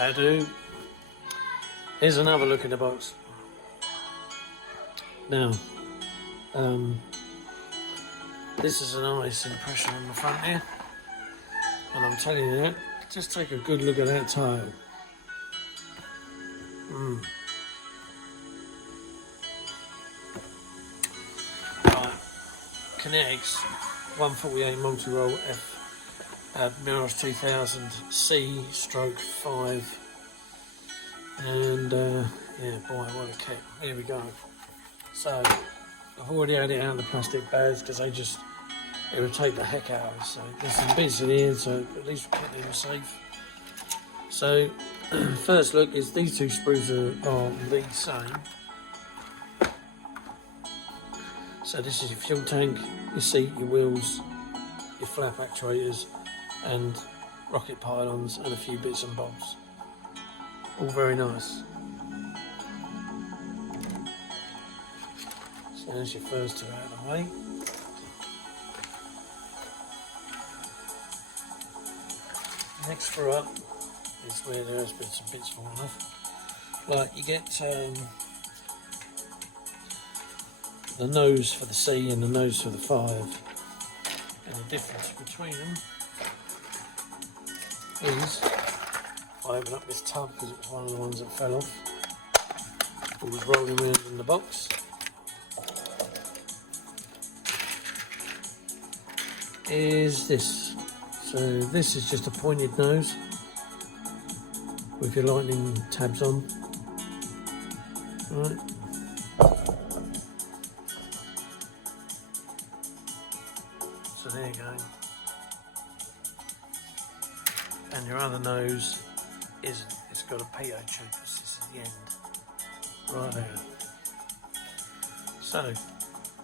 I do. Here's another look in the box. Now, this is a nice impression on the front here, and I'm telling you that, just take a good look at that tile. Right, Kinetic's 148 multi-roll F Mirage 2000 C/5, and yeah, boy, what a kit. Here we go. So I've already had it out of the plastic bags because they just irritate the heck out of us. So there's some bits in here, so at least we're keeping them safe. So first look is these two sprues are the same. So this is your fuel tank, your seat, your wheels, your flap actuators, and rocket pylons, and a few bits and bobs. All very nice. So there's your first two out of the way. Next screw up is where there has been some bits falling off. Like you get the nose for the C and the nose for the 5, and the difference between them is, I open up this tub because it was one of the ones that fell off, it was rolling around in the box. Is this. So this is just a pointed nose with your lightning tabs on. Right. So there you go. And your other nose isn't. It's got a PO tube. This is the end. Right there. So,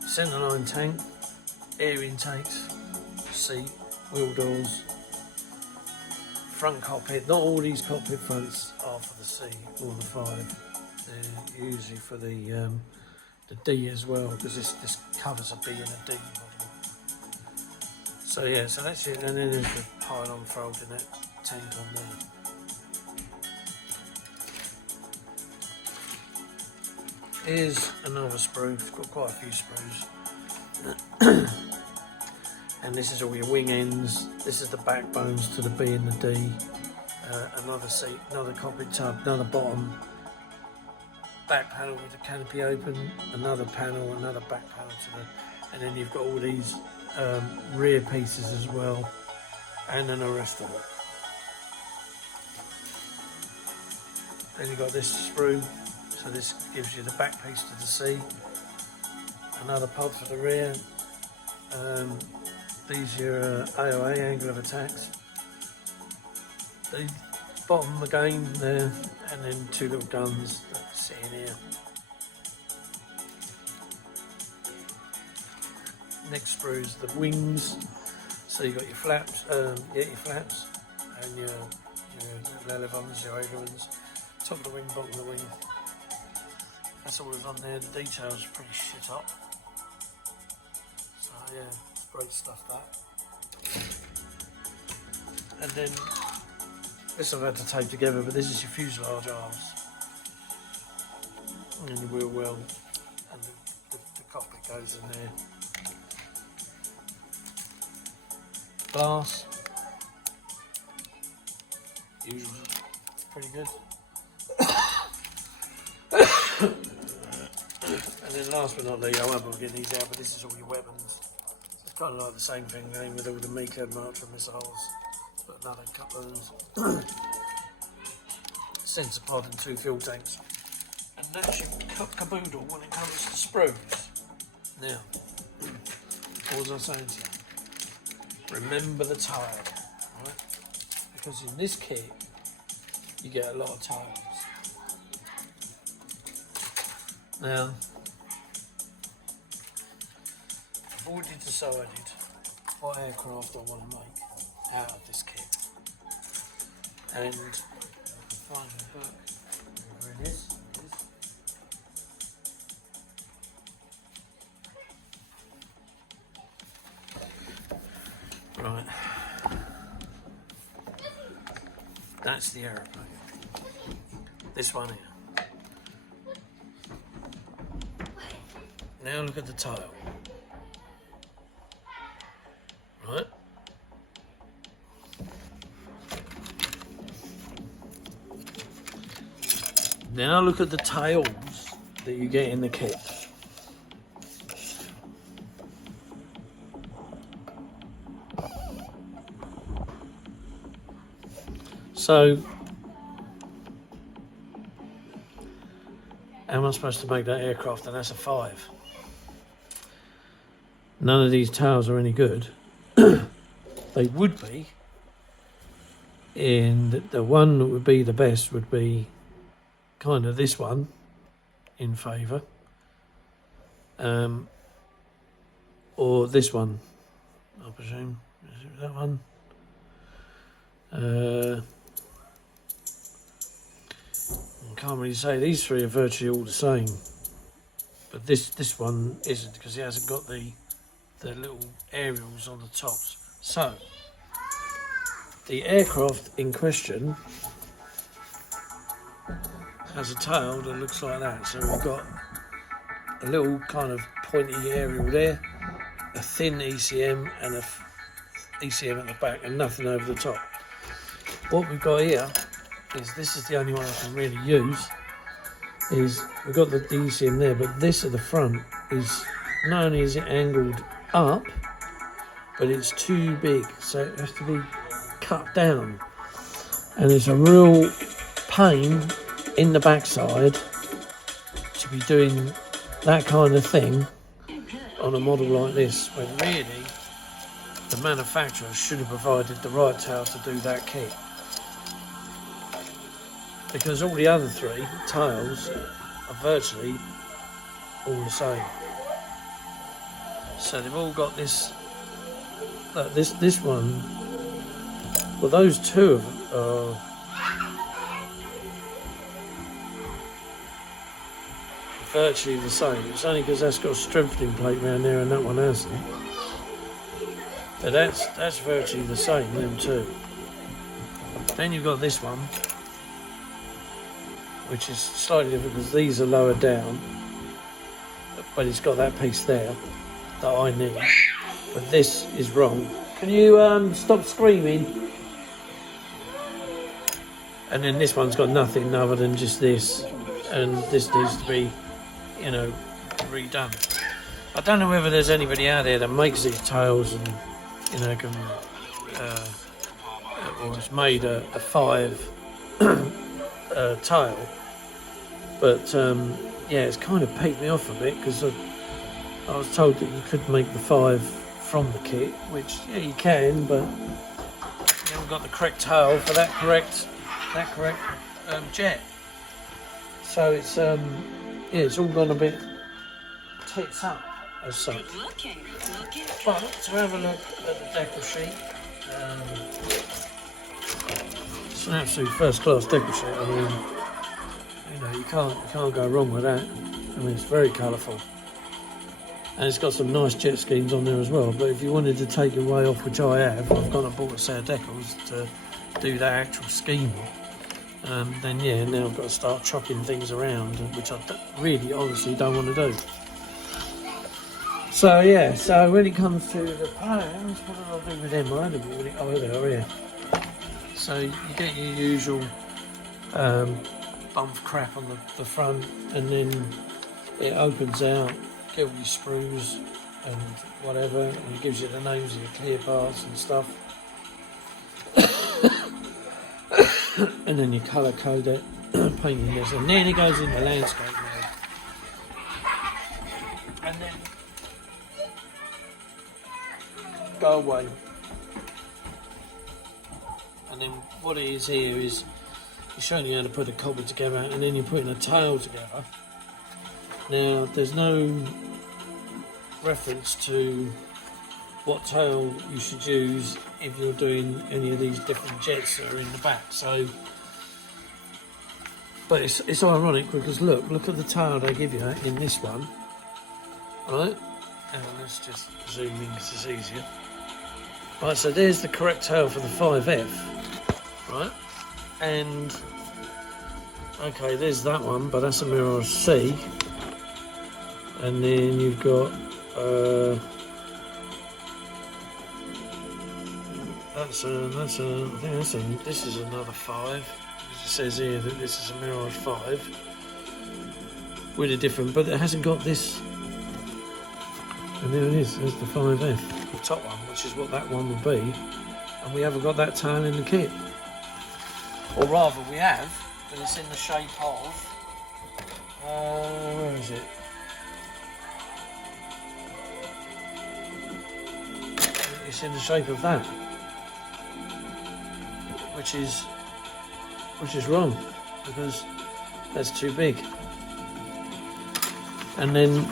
centre line tank, air intakes, seat, wheel doors, front cockpit. Not all these cockpit fronts are for the C or the 5. They're usually for the D as well, because this covers a B and a D model. So yeah, so that's it. And then there's the pylon fold in that tank on there. Here's another sprue. It's got quite a few sprues. And this is all your wing ends. This is the backbones to the B and the D. Another seat, another cockpit tub, another bottom. Back panel with the canopy open, another panel, another back panel to the, and then you've got all these rear pieces as well, and then the rest of it. Then you've got this sprue, so this gives you the back piece to the C, another pod for the rear. These are your AOA, angle of attacks. The bottom again there, and then two little guns that sit in here. Next sprue is the wings. So you've got your flaps, your flaps, and your elevons, your ailerons. Top of the wing, bottom of the wing. That's all that's on there. The details are pretty shit up. So yeah, it's great stuff that. And then this I've had to tape together, but this is your fuselage arms. And your wheel well, and the cockpit goes in there. Glass, usually pretty good. And then last but not least, I won't be getting these out, but this is all your weapons. It's kind of like the same thing again with all the Miko Marcher missiles. But another couple of them. Sensor pod and 2 fuel tanks. And that's your caboodle when it comes to sprues. Now, what was I saying to you? Remember the tire, right? Because in this kit, you get a lot of tires. Now, I've already decided what aircraft I want to make out of this kit. And find the book, where it is. Right. That's the aeroplane. this one here. Now look at the tail. Right? Now look at the tails that you get in the kit. So, how am I supposed to make that aircraft? And that's a 5. None of these tails are any good. They would be. And the one that would be the best would be kind of this one in favour. Or this one, I presume. Is it that one? I can't really say. These three are virtually all the same. But this one isn't, because it hasn't got the little aerials on the tops. So, the aircraft in question has a tail that looks like that. So we've got a little kind of pointy aerial there, a thin ECM and a ECM at the back, and nothing over the top. What we've got here is, this is the only one I can really use, is we've got the ECM there, but this at the front is, not only is it angled up, but it's too big, so it has to be cut down, and it's a real pain in the backside to be doing that kind of thing on a model like this, when really the manufacturer should have provided the right tail to do that kit, because all the other three tails are virtually all the same. So they've all got this, this one, well, those two of them are virtually the same. It's only because that's got a strengthening plate around there and that one hasn't. But that's virtually the same, them two. Then you've got this one, which is slightly different because these are lower down, but it's got that piece there that I need. But this is wrong. Can you stop screaming? And then this one's got nothing other than just this, and this needs to be, you know, redone. I don't know whether there's anybody out there that makes these tails and, you know, can, or has made a 5 tail, but yeah, it's kind of peaked me off a bit, because I was told that you could make the 5 from the kit, which, yeah, you can, but you haven't got the correct tail for that correct jet. So it's yeah, it's all gone a bit tits up as such. But to have a look at the decal sheet, it's an absolute first class decal sheet. I mean, you know, you can't go wrong with that. I mean, it's very colourful, and it's got some nice jet schemes on there as well. But if you wanted to take your way off, which I have, I've gone and bought a set of decals to do that actual scheme. Then yeah, now I've got to start chopping things around, which I really honestly don't want to do. So yeah, so when it comes to the plans, what do I do with them? I don't really, oh, there are here. So you get your usual bump crap on the front, and then it opens out, get all your sprues and whatever, and it gives you the names of your clear parts and stuff. And then you colour code it, painting this, and then it goes into landscape mode. And then go away. And then what it is here is it's showing you how to put a cobble together, and then you're putting a tail together. Now there's no reference to what tail you should use if you're doing any of these different jets that are in the back. So, but it's ironic, because look at the tail they give you in this one, right? And let's just zoom in because it's easier. Right, so there's the correct tail for the 5F, right? And Okay, there's that one, but that's a Mirage C. And then you've got this is another 5. It says here that this is a Mirage 5 with a different, but it hasn't got this. And there it is. There's the 5F, the top one, which is what that one will be. And we haven't got that tail in the kit, or rather, we have, but it's in the shape of. Where is it? It's in the shape of that. Which is wrong, because that's too big. And then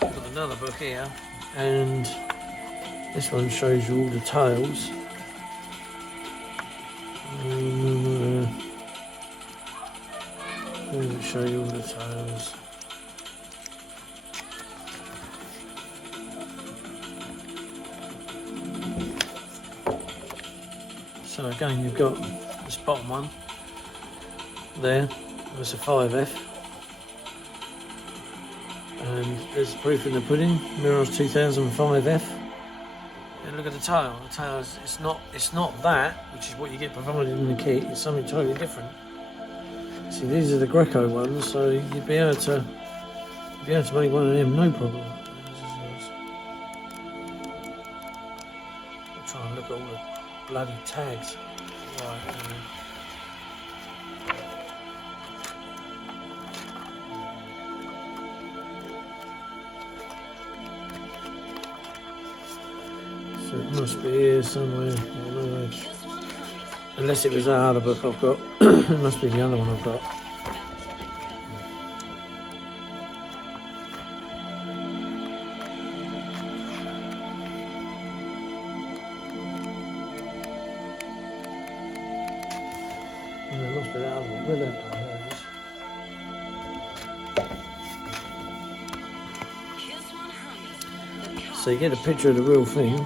got another book here, and this one shows you all the tails. Where does it show you all the tails? So again, you've got this bottom one there. There's a 5F, and there's proof in the pudding. Mirage 2005F. And look at the tail. The tail is it's not that, which is what you get provided in the kit. It's something totally different. See, these are the Greco ones, so you'd be able to make one of them, no problem. I'll try and look at all the bloody tags. Right. So it must be here somewhere. Unless it was that other book I've got. It must be the other one I've got. It must be that other one. Where that one? There it is. So you get a picture of the real thing.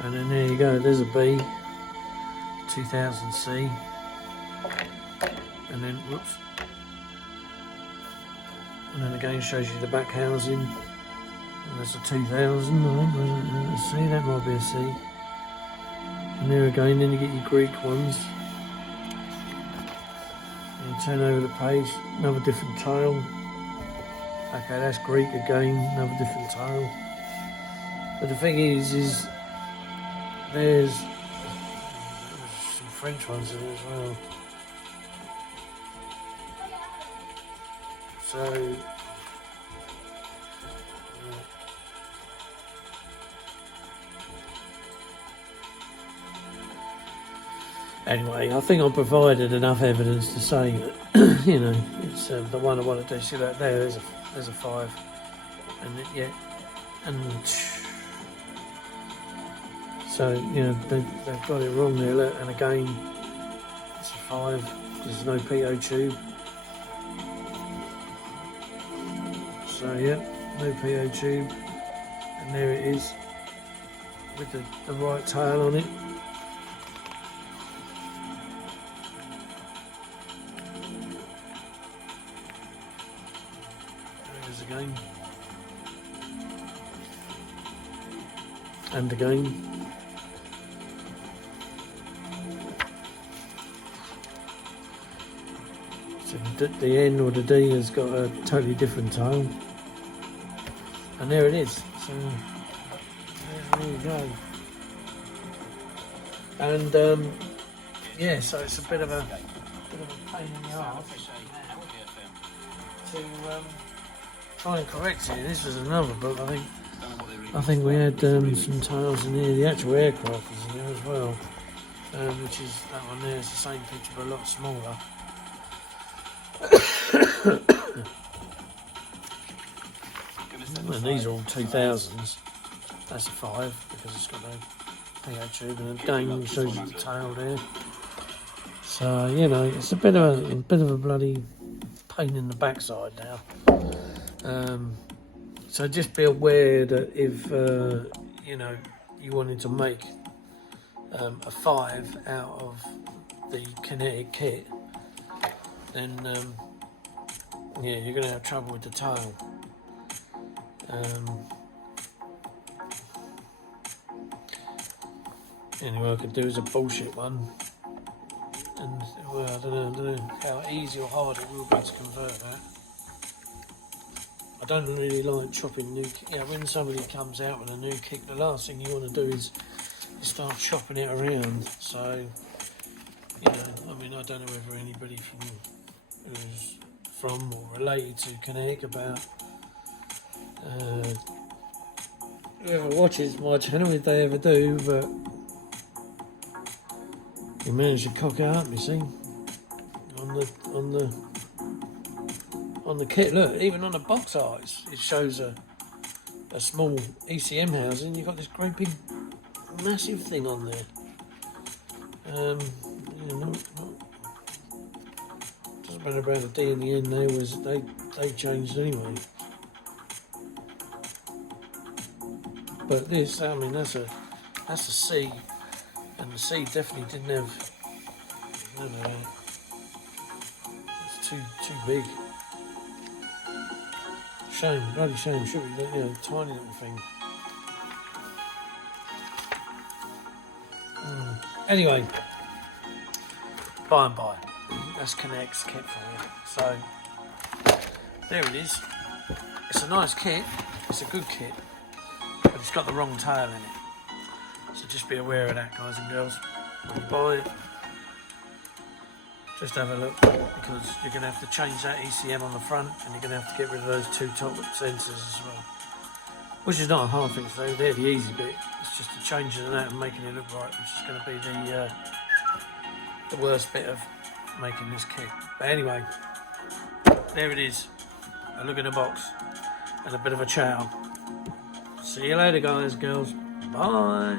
And then there you go, there's a B, 2000C, and then, whoops, and then again shows you the back housing, and there's a 2000, I think, C, that might be a C, and there again, then you get your Greek ones, and you turn over the page, another different tail, okay, that's Greek again, another different tail, but the thing is there's some French ones in it as well. So, anyway, I think I provided enough evidence to say that, you know, it's the one I want to do. See that there? There's a 5, and yeah, and. So, you know, they've got it wrong there, look, and again, it's a 5, there's no PO tube. So, yeah, no PO tube, and there it is, with the right tail on it. There it is again. And again. So the N or the D has got a totally different tail, and there it is. So there you go. And yeah, so it's a bit of a pain in the arse to try and correct it. This was another book. I think we had some tails in here. The actual aircraft is in there as well, which is that one there. It's the same picture but a lot smaller. And these are all 2000s. That's a 5 because it's got no PO tube, and again shows you the tail there. So you know, it's a bit of a bloody pain in the backside now. So just be aware that if you know, you wanted to make a 5 out of the Kinetic kit, then yeah, you're going to have trouble with the tail. Anyway, I could do is a bullshit one, and well, I don't know how easy or hard it will be to convert that. I don't really like chopping new. Yeah, when somebody comes out with a new kick, the last thing you want to do is start chopping it around. So, you know, I mean, I don't know whether anybody who's from or related to Kinetic about whoever watches my channel, if they ever do, but you managed to cock it up, you see, on the kit. Look, even on the box art, it shows a small ECM housing. You've got this great big massive thing on there. You know, doesn't matter about the D in the end. They changed anyway. But this, I mean, that's a C, and the C definitely didn't have. I don't know. It's too big. Shame, bloody shame. Should be, you know, tiny little thing. Anyway, by and by, that's Kinetic's kit for you. So there it is. It's a nice kit. It's a good kit, but it's got the wrong tail in it. So just be aware of that, guys and girls. When you buy it, just have a look, because you're going to have to change that ECM on the front, and you're going to have to get rid of those 2 top sensors as well. Which is not a hard thing to do, they're the easy bit. It's just the changing of that and making it look right, which is going to be the worst bit of making this kit. But anyway, there it is. A look in the box and a bit of a chow. See you later, guys, girls. Bye.